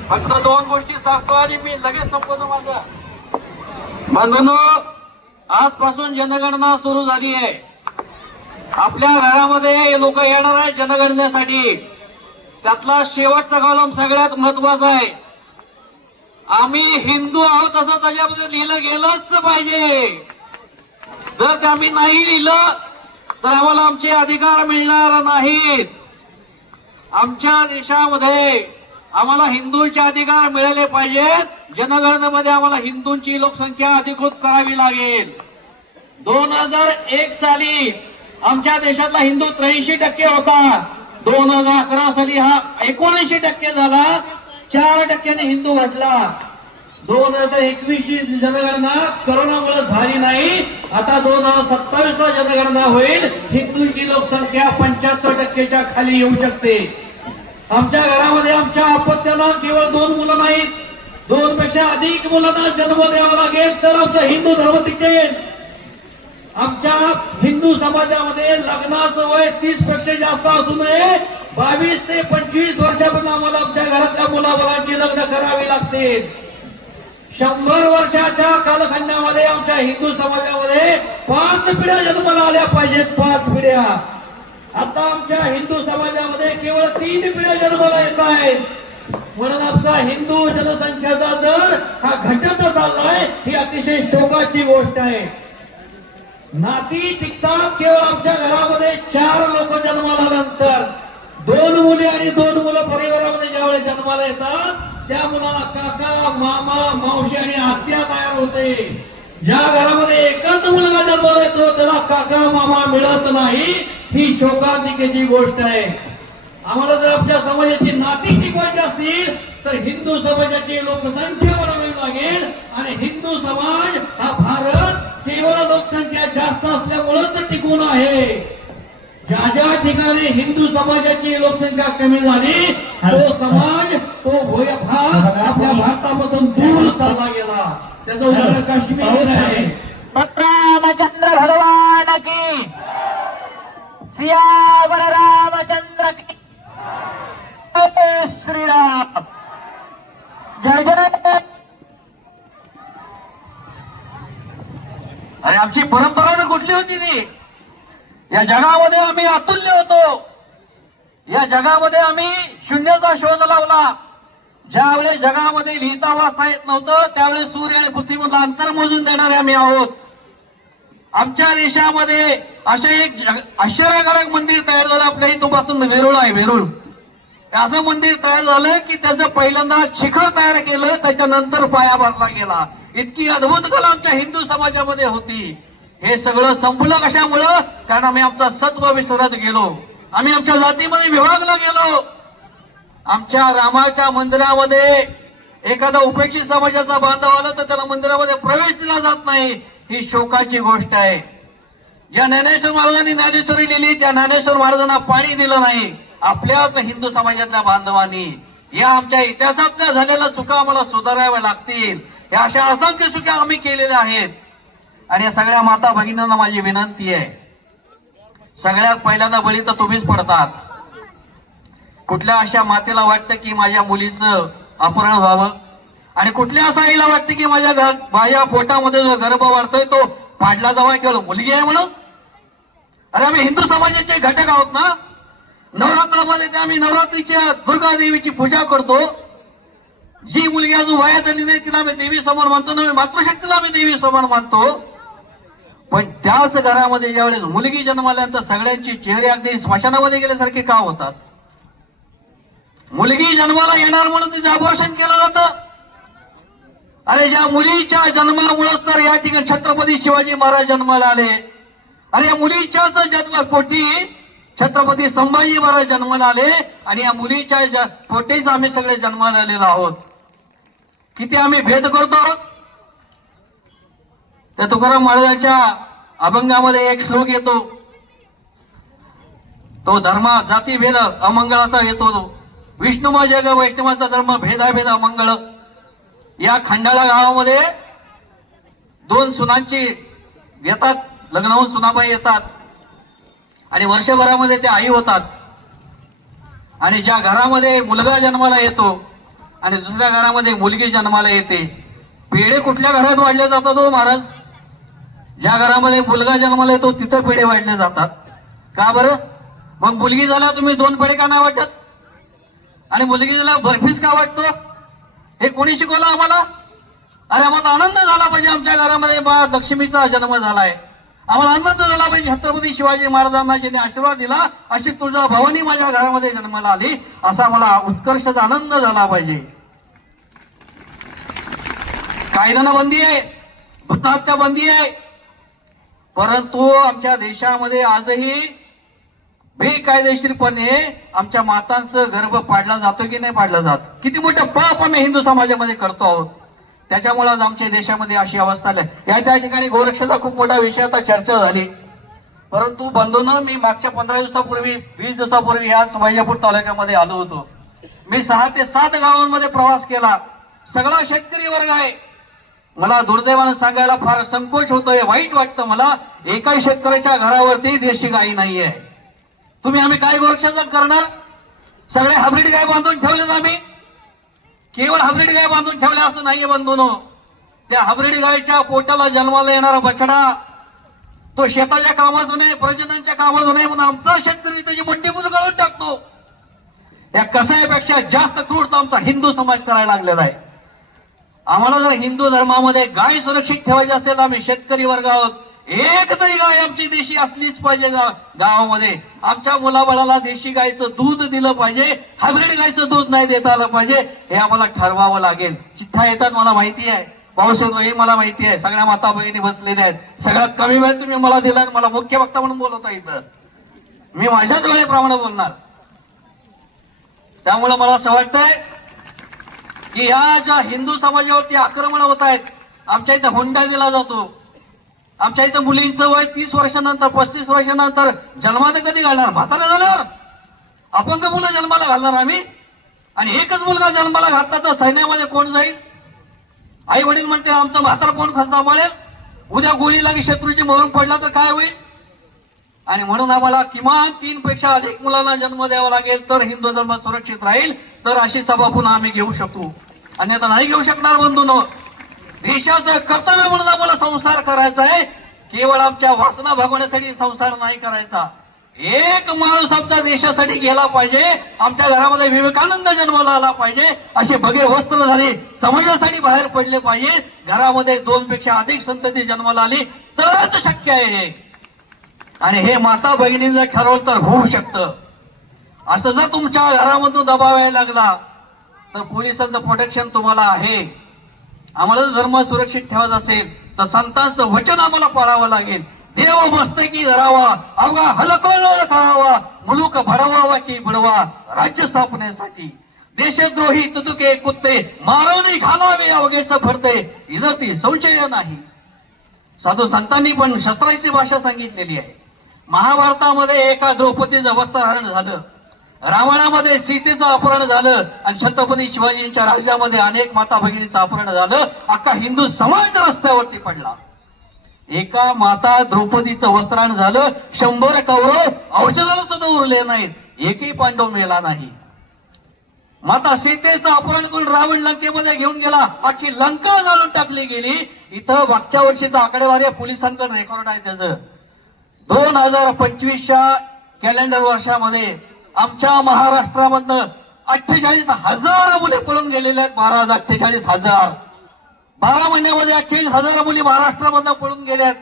फक्त दोन गोष्टी सांगतो आणि मी लगेच संपवतो माझा. बंधूंनो, आजपासून जनगणना सुरू झाली आहे. आपल्या घरामध्ये लोक येणार आहे जनगणनेसाठी. त्यातला शेवटचा कॉलम सगळ्यात महत्वाचा आहे. आम्ही हिंदू आहोत असं त्याच्यामध्ये लिहिलं गेलंच पाहिजे. जर ते आम्ही नाही लिहिलं तर आम्हाला आमचे अधिकार मिळणार नाहीत. आमच्या देशामध्ये आम्हाला हिंदूंचे अधिकार मिळाले पाहिजेत. जनगणनेमध्ये आम्हाला हिंदूंची लोकसंख्या अधिकृत करावी लागेल. 2001 साली आमच्या देशातला हिंदू 83% होता. 2011 साली हा 79% झाला. 4% हिंदू घटला. 2021 जनगणना करोनामुळे झाली नाही. आता 2027 जनगणना होईल. हिंदूंची लोकसंख्या 75%च्या खाली येऊ शकते. आमच्या घरामध्ये आमच्या अपत्यानं केवळ 2 मुलं नाहीत, 2 पेक्षा अधिक मुलांना जन्म द्यावा लागेल तर आमचा हिंदू धर्म टिकेल. आमच्या हिंदू समाजामध्ये लग्नाचं वय 30 पेक्षा जास्त असू नये. 22 ते 25 वर्षापर्यंत आम्हाला आमच्या घरातल्या मुलामुलांची लग्न करावी लागतील. 100 वर्षाच्या कालखंडामध्ये आमच्या हिंदू समाजामध्ये 5 पिढ्या जन्माला आल्या पाहिजेत. 5 पिढ्या. आता आमच्या हिंदू समाजामध्ये केवळ 3 पिढ्या जन्माला येत आहेत. म्हणून आमचा हिंदू जनसंख्येचा दर हा घटत चाललाय. ही अतिशय शोकाची गोष्ट आहे. नाती टिकतात केवळ आमच्या घरामध्ये 4 लोक जन्माला आल्यानंतर. 2 मुली आणि 2 मुलं परिवारामध्ये ज्यावेळेस जन्माला येतात त्या मुलाला काका, मामा, मावशी आणि आत्या तयार होते. ज्या घरामध्ये एकच मुलगा जन्माला येतो त्याला काका मामा मिळत नाही. ही शोकांतिकेची गोष्ट आहे. आम्हाला जर आमच्या समाजाची नाती टिकवायची असतील तर हिंदू समाजाची लोकसंख्या वाढवावी लागेल. आणि हिंदू समाज हा भारत केवळ लोकसंख्या जास्त असल्यामुळेच टिकून आहे. ज्या ज्या ठिकाणी हिंदू समाजाची लोकसंख्या कमी झाली तो समाज तो भाग आपल्या भारतापासून दूर चालला गेला. त्याचं उदाहरण काश्मीर आहे. रामचंद्र भगवान की, सियावर रामचंद्र की जय श्रीराम. जय जय. अरे आमची परंपरा तर कुठली होती ती? या जगामध्ये आम्ही अतुल्य होतो. या जगामध्ये आम्ही शून्याचा शोध लावला. ज्यावेळेस जगामध्ये लिहिता वाचता येत नव्हतं त्यावेळेस सूर्य आणि पृथ्वीमधलं अंतर मोजून देणारे आम्ही आहोत. आमच्या देशामध्ये असे एक आश्चर्यकारक मंदिर तयार झालं. आपल्या इथपासून वेरूळ आहे, वेरूळ. असं मंदिर तयार झालं की त्याचं पहिल्यांदा शिखर तयार केलं, त्याच्यानंतर पाया भरला गेला. इतकी अद्भुत कला आमच्या हिंदू समाजामध्ये होती. हे सगळं संपलं कशामुळं? कारण आम्ही आमचा सत्व विसरत गेलो. आम्ही आमच्या जातीमध्ये विभागला गेलो. आमच्या रामाच्या मंदिरामध्ये एखादा उपेक्षित समाजाचा बांधव आला तर त्याला मंदिरामध्ये प्रवेश दिला जात नाही. ही शोकाची गोष्ट आहे. ज्या ज्ञानेश्वर महाराजांनी ज्ञानेश्वरी लिहिली त्या ज्ञानेश्वर महाराजांना पाणी दिलं नाही आपल्याच हिंदू समाजातल्या बांधवांनी. या आमच्या इतिहासातल्या झालेल्या चुका आम्हाला सुधाराव्या लागतील. या अशा असंख्य चुका आम्ही केलेल्या आहेत. आणि या सगळ्या माता भगिनींना माझी विनंती आहे, सगळ्यात पहिल्यांदा बळी तर तुम्हीच पडतात. कुठल्या अशा मातेला वाटतं की माझ्या मुलीचं अपहरण व्हावं, आणि कुठल्या अशा आईला वाटतं की माझ्या पोटामध्ये जो गर्भ वाढतोय तो पाडला जावा केवळ मुलगी आहे म्हणून. अरे आम्ही हिंदू समाजाचे घटक आहोत ना. नवरात्रामध्ये ते आम्ही नवरात्रीच्या दुर्गा देवीची पूजा करतो. जी मुलगी अजून वयात आली नाही तिला आम्ही देवी समोर मानतो, नव्हे मातृशक्तीला आम्ही देवी समोर मानतो. पण त्याच घरामध्ये ज्यावेळेस मुलगी जन्माल्यानंतर सगळ्यांची चेहरे अगदी स्मशानामध्ये गेल्यासारखे का होतात? मुलगी जन्माला येणार म्हणून तिचं अबॉर्शन केलं जातं. अरे ज्या मुलीच्या जन्मामुळेच तर या ठिकाणी छत्रपती शिवाजी महाराज जन्माला आले. अरे या मुलीच्याच जन्मपोटी छत्रपती संभाजी महाराज जन्माला आले आणि या मुलीच्या पोटीच आम्ही सगळे जन्माला आलेलो आहोत. किती आम्ही भेद करतो आहोत. त्या तुकाराम महाराजांच्या अभंगामध्ये एक श्लोक येतो, तो धर्म जाती भेद अमंगळाचा येतो तो. विष्णुमा जग वैष्णवाचा धर्म भेदाभेद अमंगळ. या खंडाळा गावामध्ये दोन सुनांची येतात, लग्न होऊन सुनाबाई येतात आणि वर्षभरामध्ये ते आई होतात. आणि ज्या घरामध्ये मुलगा जन्माला येतो आणि दुसऱ्या घरामध्ये मुलगी जन्माला येते, पेढे कुठल्या घरात वाढले जातात हो महाराज? ज्या घरामध्ये मुलगा जन्माला येतो तिथं पेढे वाढले जातात. का बरं? मग मुलगी झाला तुम्ही 2 पेढे का नाही वाटत आणि मुलगी झाला बर्फीच का वाटतो? हे कोणी शिकवलं आम्हाला? अरे आम्हाला आनंद झाला पाहिजे आमच्या घरामध्ये बा लक्ष्मीचा जन्म झालाय. आम्हाला आनंद झाला पाहिजे छत्रपती शिवाजी महाराजांना ज्यांनी आशीर्वाद दिला अशी तुळजा भवानी माझ्या घरामध्ये जन्माला आली असा मला उत्कर्षाचा आनंद झाला पाहिजे. कायद्यानं बंदी आहे, भूतहत्या बंदी आहे, परंतु आमच्या देशामध्ये आजही बेकायदेशीरपणे आमच्या मातांचं गर्भ पाडला जातो की नाही पाडला जात? किती मोठं पाप आम्ही हिंदू समाजामध्ये करतो आहोत. त्याच्यामुळे आज आमच्या देशामध्ये अशी अवस्था आली. त्या ठिकाणी गोरक्षेचा खूप मोठा विषय आता चर्चा झाली, परंतु बंधूंनो मी मागच्या 15 दिवसापूर्वी 20 दिवसापूर्वी याच वैजापूर तालुक्यामध्ये आलो होतो. मी 6 ते 7 गावांमध्ये प्रवास केला. सगळा शेतकरी वर्ग आहे. मला दुर्दैवानं सांगायला फार संकोच होतोय, वाईट वाटतं मला. एकाही शेतकऱ्याच्या घरावरती देशी गाई नाहीये. तुम्ही आम्ही काय गोरक्षण करणार? सगळे हायब्रिड गाय बांधून ठेवलेत आम्ही. केवळ हायब्रिड गाय बांधून ठेवल्या असं नाहीये बंधूनो. त्या हायब्रिड गायच्या पोटाला जन्माला येणारा बछडा तो शेताच्या कामाचं नाही, प्रजननाच्या कामाचं नाही म्हणून आमचा शेतकरी त्याची मोठी मुलगाळून टाकतो. या कसायापेक्षा जास्त क्रूरता आमचा हिंदू समाज करायला लागलेला आहे. आम्हाला जर हिंदू धर्मामध्ये गाय सुरक्षित ठेवायची असेल तर आम्ही शेतकरी वर्ग आहोत. एक तरी गाय आमची देशी असलीच पाहिजे गावामध्ये. आमच्या मुलाबाळाला देशी गायचं दूध दिलं पाहिजे, हायब्रिड गायचं दूध नाही देता आलं पाहिजे. हे आम्हाला ठरवावं लागेल. चिठ्ठ्या येतात मला माहिती आहे, पावसाळी मला माहिती आहे. सगळ्या माता भगिनी बसलेल्या आहेत. सगळ्यात कमी वेळ तुम्ही मला दिला, मला मुख्य वक्ता म्हणून बोलवता इथं. मी माझ्याच वेळेप्रमाणे बोलणार. त्यामुळे मला असं वाटतंय की या ज्या हिंदू समाजावरती आक्रमण होत आहेत, आमच्या इथं हुंडा दिला जातो. आमच्या इथं मुलींचं वय 30 वर्षानंतर 35 वर्षानंतर जन्मात कधी घालणार? म्हातारा झाल्यावर अपंग मुलं जन्माला घालणार आम्ही. आणि एकच मुलगा जन्माला घातला तर सैन्यामध्ये कोण जाईल? आई वडील म्हणते आमचं म्हातारा कोण सांभाळेल? उद्या गोली लागी शत्रूची मरून पडला तर काय होईल? आणि म्हणून आम्हाला किमान 3 पेक्षा अधिक मुलांना जन्म द्यावा लागेल तर हिंदू धर्म सुरक्षित राहील. तर अशी सभा पुन्हा आम्ही घेऊ शकू, अन्यथा नाही घेऊ शकणार बंधूंनो. देशाचं कर्तव्य म्हणून आम्हाला संसार करायचा आहे. केवळ आमच्या वासना भागवण्यासाठी संसार नाही करायचा. एक माणूस आमच्या देशासाठी गेला पाहिजे. आमच्या घरामध्ये विवेकानंद जन्माला आला पाहिजे. असे भगे वस्त्र झाले, समाजासाठी बाहेर पडले पाहिजे. घरामध्ये 2 पेक्षा अधिक संतती जन्माला आली तरच शक्य आहे. आणि हे माता भगिनी जर ठरवलं तर होऊ शकतं. असं जर तुमच्या घरामधून दबाव यायला लागला तर पोलिसांचं प्रोटेक्शन तुम्हाला आहे. आम्हाला जर धर्म सुरक्षित ठेवायचा असेल तर संतांचं वचन आम्हाला पाळावं लागेल. देव मस्तकी धरावा, अवघा हलकवलं करावा, मुलूक भडवावा की बुडवा राज्य स्थापनेसाठी. देशद्रोही तुतुके कुत्ते मारून घालावे अवघेच भरते, इजती संशय नाही. साधू संतांनी पण शस्त्राची भाषा सांगितलेली आहे. महाभारतामध्ये एका द्रौपदीचं वस्त्रहरण झालं, रामायणामध्ये सीतेचं अपहरण झालं आणि छत्रपती शिवाजींच्या राज्यामध्ये अनेक माता भगिनीचं अपहरण झालं. अख्खा हिंदू समाज रस्त्यावरती पडला. एका माता द्रौपदीचं वस्त्रहरण झालं, 100 कौरव औषधाला सुद्धा उरले नाहीत, एकही पांडव मेला नाही. माता सीतेचं अपहरण करून रावण लंकेमध्ये घेऊन गेला, अख्खी लंका जाळून टाकली गेली. इथं मागच्या वर्षीचा आकडेवारी पोलिसांकडे रेकॉर्ड आहे त्याचं. 2025च्या कॅलेंडर वर्षामध्ये आमच्या महाराष्ट्रामधनं 48,000 मुली पळून गेलेल्या आहेत. 48,000 12 महिन्यामध्ये 48,000 मुली महाराष्ट्रामधनं पळून गेल्यात.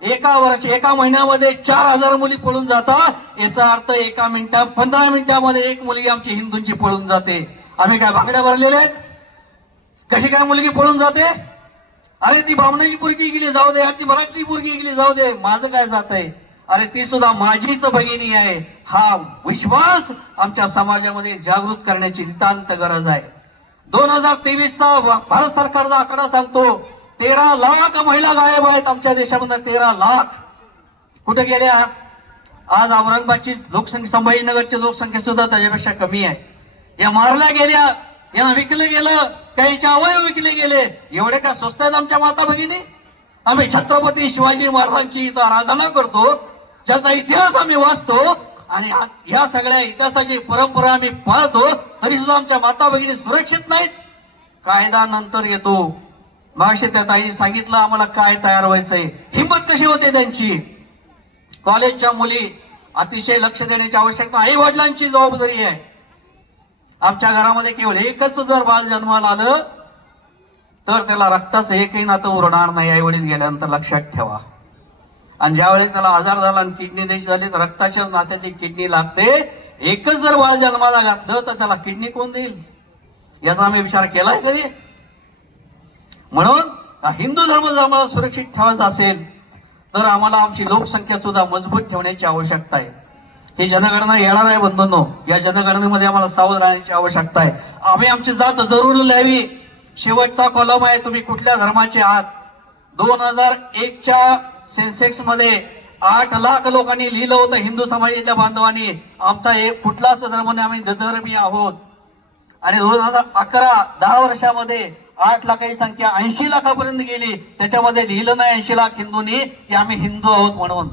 एका महिन्यामध्ये 4,000 मुली पळून जातात. याचा अर्थ 15 मिनिटामध्ये एक मुलगी आमची हिंदूंची पळून जाते. आम्ही काय भांगड्या भरलेल्या आहेत? कशी काय मुलगी पळून जाते? अरे ती बामणाची पोरगी गेली जाऊ दे, ती मराठी पोरगी गेली जाऊ दे, माझं काय जात आहे? अरे ती सुद्धा माझीच भगिनी आहे. हा विश्वास आमच्या समाजामध्ये जागृत करण्याची नितांत गरज आहे. 2023चा भारत सरकारचा आकडा सांगतो 13 लाख महिला गायब आहेत आमच्या देशामध्ये. 13 लाख कुठे गेल्या? आज औरंगाबादची लोकसंख्या, संभाजीनगरची लोकसंख्या सुद्धा त्याच्यापेक्षा कमी आहे. या मारल्या गेल्या, या विकले गेलं, काहींचे अवयव विकले गेले. एवढे काय स्वस्त आहेत आमच्या माता भगिनी? आम्ही छत्रपती शिवाजी महाराजांची इथं आराधना करतो, ज्याचा इतिहास आम्ही वाचतो आणि या सगळ्या इतिहासाची परंपरा आम्ही पाळतो, तरी सुद्धा आमच्या माता भगिनी सुरक्षित नाहीत. कायदा नंतर येतो. मागशी त्या ताईने सांगितलं आम्हाला काय तयार व्हायचंय. हिंमत कशी होते त्यांची? कॉलेजच्या मुली अतिशय लक्ष देण्याची आवश्यकता, आई वडिलांची जबाबदारी आहे. आमच्या घरामध्ये केवळ एकच जर बाल जन्माला आलं तर त्याला रक्ताचं एकही नातं उरणार नाही. आई वडील गेल्यानंतर लक्षात ठेवा. आणि ज्यावेळेस त्याला आजार झाला आणि किडनी द्यायची झाली तर रक्ताच्या नात्याची किडनी लागते. एकच जर बाळ जन्माला घातलं तर त्याला किडनी कोण देईल? याचा आम्ही विचार केलाय कधी? म्हणून हिंदू धर्म जर आम्हाला सुरक्षित ठेवायचा असेल तर आम्हाला आमची लोकसंख्या सुद्धा मजबूत ठेवण्याची आवश्यकता आहे. ही जनगणना येणार आहे बंधूंनो. या जनगणनेमध्ये आम्हाला सावध राहण्याची आवश्यकता आहे. आम्ही आमची जात जरूर लिहावी. शेवटचा कॉलम आहे, तुम्ही कुठल्या धर्माचे आहात. 2001च्या सेन्सेक्स मध्ये 8 लाख लोकांनी लिहिलं होतं हिंदू समाजातल्या बांधवांनी आमचा एक कुठलाच धर्म नाही, आम्ही धर्मी आहोत. आणि 2011 10 वर्षामध्ये 8 लाखाची संख्या 80 लाखापर्यंत गेली. त्याच्यामध्ये लिहिलं नाही 80 लाख हिंदूंनी की आम्ही हिंदू आहोत म्हणून.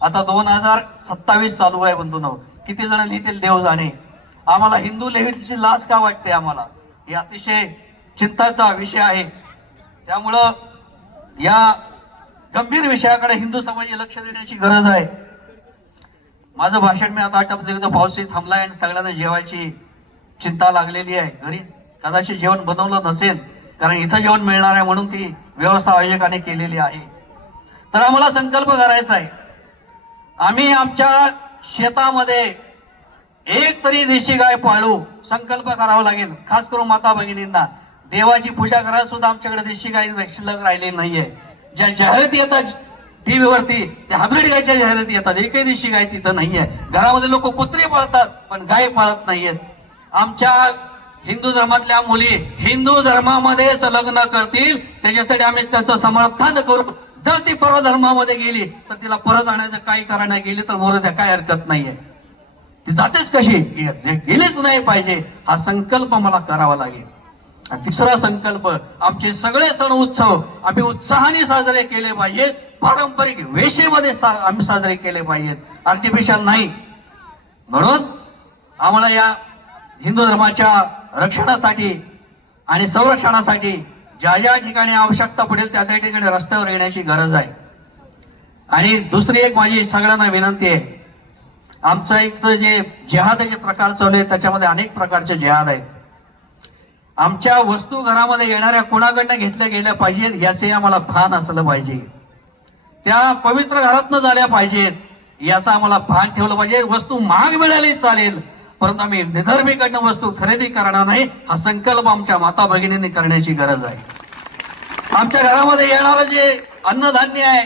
आता 2027 चालू आहे बंधूंनो. किती जण लिहितील देव जाणे. आम्हाला हिंदू लिहिण्याची लाज का वाटते? आम्हाला हे अतिशय चिंताचा विषय आहे. त्यामुळं या गंभीर विषयाकडे हिंदू समाजाने लक्ष देण्याची गरज आहे. माझं भाषण मी आता आटपतो. पाऊसही थांबलाय आणि सगळ्यांना जेवायची चिंता लागलेली आहे. घरी कदाचित जेवण बनवलं नसेल, कारण इथं जेवण मिळणार आहे म्हणून ती व्यवस्था आयोजकाने केलेली आहे. तर आम्हाला संकल्प करायचा आहे. आम्ही आमच्या शेतामध्ये एक तरी देशी गाय पाळू. संकल्प करावा लागेल. खास करून माता भगिनींना देवाची पूजा करायला सुद्धा आमच्याकडे देशी गाय शिल्लक राहिली नाहीये. ज्या जाहिराती येतात टीव्हीवरती त्या हायब्रिड गायच्या जाहिराती येतात. एकही देशी गाय तिथं नाहीये. घरामध्ये लोक कुत्रे पाळतात पण गाय पाळत नाहीयेत. आमच्या हिंदू धर्मातल्या मुली हिंदू धर्मामध्येच लग्न करतील त्याच्यासाठी आम्ही त्याचं समर्थन करू. जर ती परधर्मामध्ये गेली तर तिला परत आणायचं काही कारण गेली तर बोलत काय हरकत नाहीये. ती जातेच कशी? गेलीच नाही पाहिजे. हा संकल्प मला करावा लागेल. आणि तिसरा संकल्प, आमचे सगळे सण उत्सव आम्ही उत्साहाने साजरे केले पाहिजेत. पारंपरिक वेशेमध्ये आम्ही साजरे केले पाहिजेत, आर्टिफिशियल नाही. म्हणून आम्हाला या हिंदू धर्माच्या रक्षणासाठी आणि संरक्षणासाठी ज्या ज्या ठिकाणी आवश्यकता पडेल त्या त्या ठिकाणी रस्त्यावर येण्याची गरज आहे. आणि दुसरी एक माझी सगळ्यांना विनंती आहे. आमचं एक जे जिहादाचे प्रकार चालू आहे त्याच्यामध्ये अनेक प्रकारचे जिहाद आहेत. आमच्या वस्तू घरामध्ये येणाऱ्या कोणाकडनं घेतल्या गेल्या पाहिजेत याचे आम्हाला भान असलं पाहिजे. त्या पवित्र घरातनं झाल्या पाहिजेत याचा आम्हाला भान ठेवलं पाहिजे. वस्तू महाग मिळाली चालेल परंतु आम्ही निधर्मीकडनं वस्तू खरेदी करणार नाही. हा संकल्प आमच्या माता भगिनींनी करण्याची गरज आहे. आमच्या घरामध्ये येणारं जे अन्नधान्य आहे,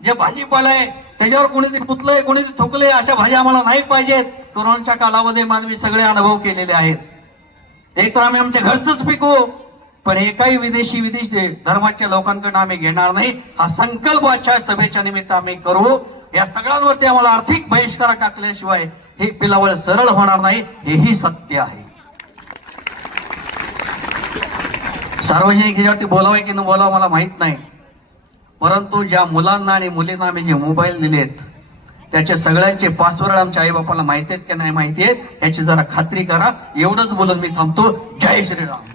जे भाजीपाला आहे त्याच्यावर कोणीतरी पुतलंय कोणीतरी थुकलंय अशा भाज्या आम्हाला नाही पाहिजेत. कोरोनाच्या कालामध्ये मानवी सगळे अनुभव केलेले आहेत. एक तर आम्ही आमच्या घरचंच पिकवू पण एकाही विदेशी धर्माच्या लोकांकडून आम्ही घेणार नाही. हा संकल्प आजच्या सभेच्या निमित्त आम्ही करू. या सगळ्यांवरती आम्हाला आर्थिक बहिष्कार टाकल्याशिवाय हे पिलावळ सरळ होणार नाही. हेही सत्य आहे. सार्वजनिक ह्याच्यावरती बोलावं की न बोलावं मला माहित नाही, परंतु ज्या मुलांना आणि मुलींना आम्ही जे मोबाईल दिलेत त्याचे सगळ्यांचे पासवर्ड आमच्या आई बापाला माहिती आहेत की नाही माहिती आहेत याची जरा खात्री करा. एवढंच बोलून मी थांबतो. जय श्रीराम.